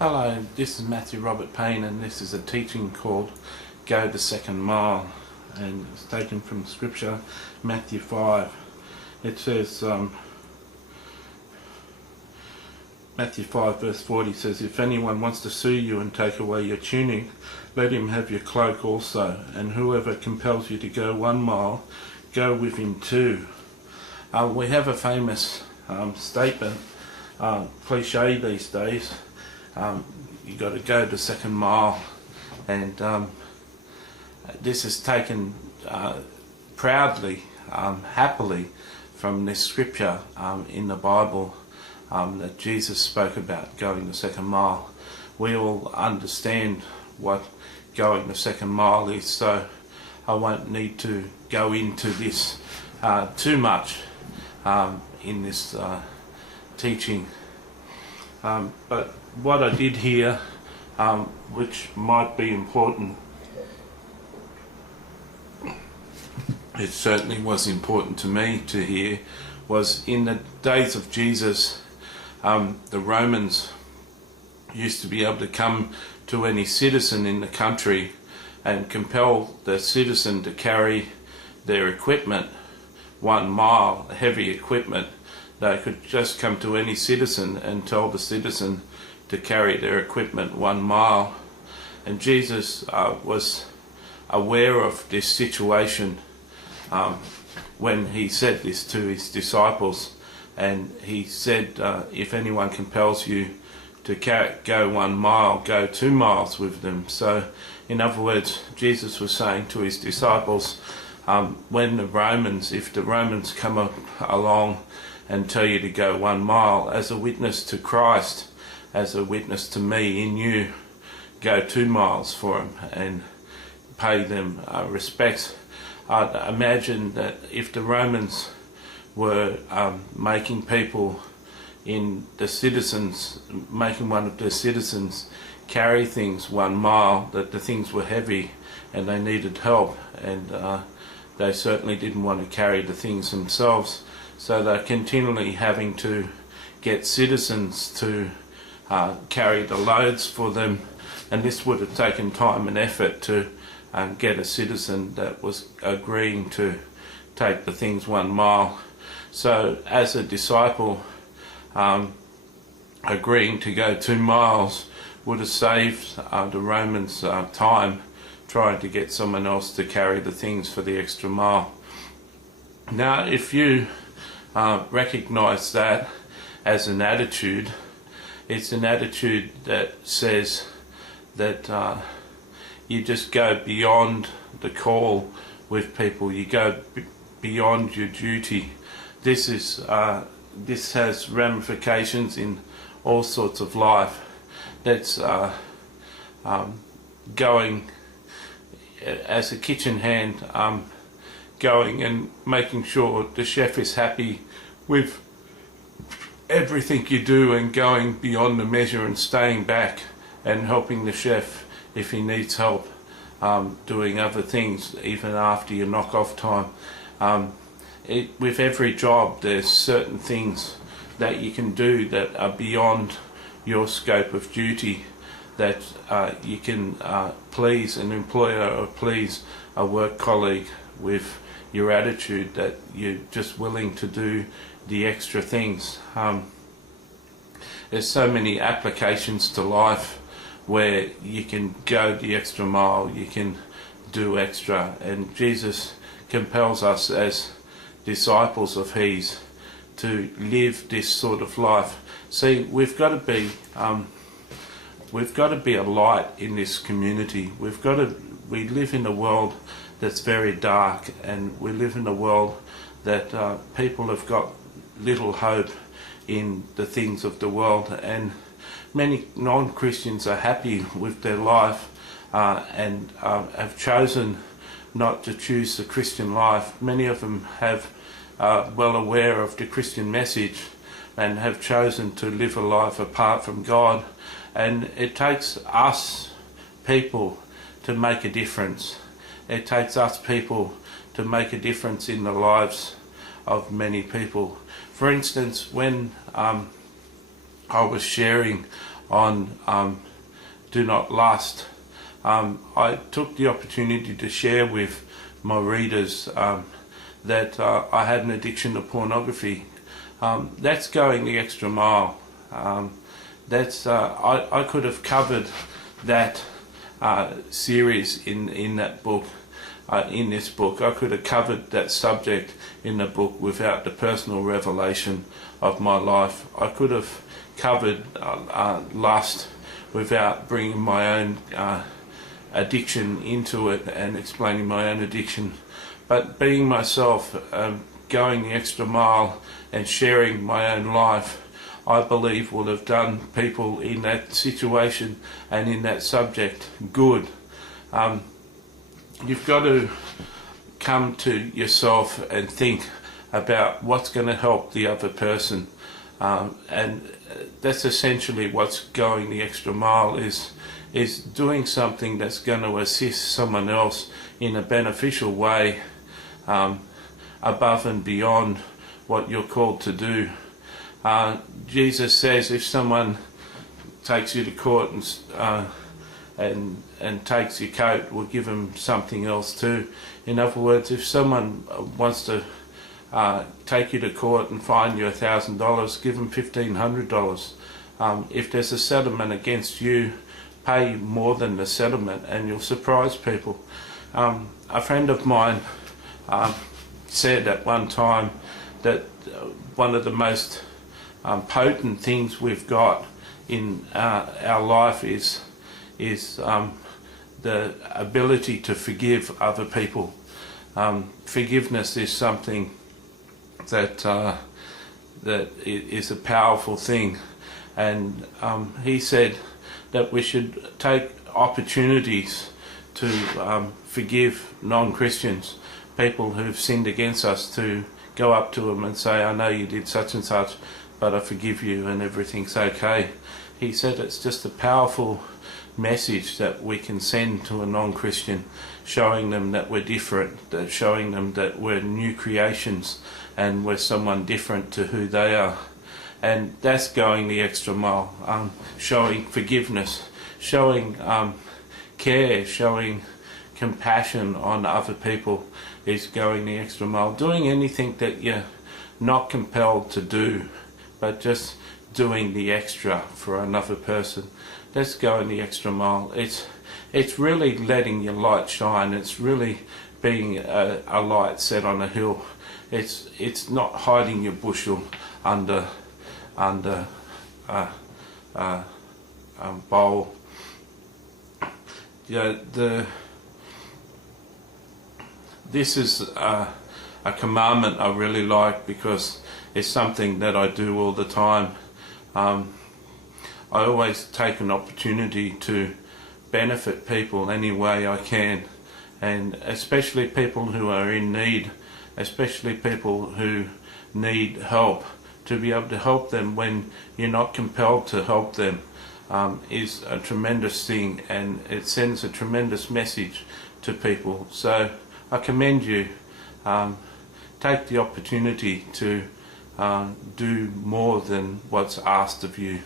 Hello, this is Matthew Robert Payne, and this is a teaching called Go the Second Mile, and it's taken from Scripture, Matthew 5. It says, Matthew 5 verse 40 says, "If anyone wants to sue you and take away your tunic, let him have your cloak also, and whoever compels you to go 1 mile, go with him 2. We have a famous statement, cliche these days, you got to go the second mile, and this is taken proudly, happily from this scripture in the Bible that Jesus spoke about going the second mile. We all understand what going the second mile is, so I won't need to go into this too much in this teaching. But what I did here, which might be important, it certainly was important to me to hear, was in the days of Jesus, the Romans used to be able to come to any citizen in the country and compel the citizen to carry their equipment 1 mile, heavy equipment. They could just come to any citizen and tell the citizen to carry their equipment 1 mile. And Jesus was aware of this situation when he said this to his disciples. And he said, if anyone compels you to go 1 mile, go 2 miles with them. So in other words, Jesus was saying to his disciples, if the Romans come along and tell you to go 1 mile, as a witness to Christ, as a witness to me in you, go 2 miles for them and pay them respect. I'd imagine that if the Romans were making people making one of their citizens carry things 1 mile, that the things were heavy and they needed help, and they certainly didn't want to carry the things themselves. So they're continually having to get citizens to carry the loads for them, and this would have taken time and effort to get a citizen that was agreeing to take the things 1 mile. So as a disciple, agreeing to go 2 miles would have saved the Romans time trying to get someone else to carry the things for the extra mile. Now, if you recognize that as an attitude, it's an attitude that says that you just go beyond the call with people, you go beyond your duty. This has ramifications in all sorts of life. That's going as a kitchen hand, going and making sure the chef is happy with everything you do, and going beyond the measure and staying back and helping the chef if he needs help, doing other things even after your knock-off time. With every job there's certain things that you can do that are beyond your scope of duty, that you can please an employer or please a work colleague with your attitude, that you're just willing to do the extra things. There's so many applications to life where you can go the extra mile, you can do extra, and Jesus compels us as disciples of his to live this sort of life. See, we've got to be a light in this community. We live in a world that's very dark, and we live in a world that people have got little hope in the things of the world, and many non-Christians are happy with their life and have chosen not to choose the Christian life. Many of them have well aware of the Christian message and have chosen to live a life apart from God, and it takes us people to make a difference. It takes us people to make a difference in the lives of many people. For instance, when I was sharing on do not lust. I took the opportunity to share with my readers that I had an addiction to pornography. That's going the extra mile. I could have covered that series in that book, in this book. I could have covered that subject in the book without the personal revelation of my life. I could have covered lust without bringing my own addiction into it and explaining my own addiction. But being myself, going the extra mile and sharing my own life, I believe will have done people in that situation and in that subject good. You've got to come to yourself and think about what's going to help the other person, and that's essentially what's going the extra mile, is doing something that's going to assist someone else in a beneficial way, above and beyond what you're called to do. Jesus says if someone takes you to court and takes your coat, we'll give them something else too. In other words, if someone wants to take you to court and fine you $1,000, give them $1,500. If there's a settlement against you, pay more than the settlement, and you'll surprise people. A friend of mine said at one time that one of the most potent things we've got in our life is the ability to forgive other people. Forgiveness is something that is a powerful thing, and he said that we should take opportunities to forgive non-Christians, people who've sinned against us, to go up to them and say, I know you did such and such, but I forgive you and everything's okay. He said it's just a powerful message that we can send to a non-Christian, showing them that we're different, that showing them that we're new creations and we're someone different to who they are. And that's going the extra mile, showing forgiveness, showing care, showing compassion on other people is going the extra mile. Doing anything that you're not compelled to do, but just doing the extra for another person. That's going the extra mile. It's really letting your light shine. It's really being a light set on a hill. It's not hiding your bushel under a bowl. This is a commandment I really like, because it's something that I do all the time. I always take an opportunity to benefit people any way I can, and especially people who are in need, especially people who need help. To be able to help them when you're not compelled to help them is a tremendous thing, and it sends a tremendous message to people. So I commend you. Take the opportunity to do more than what's asked of you.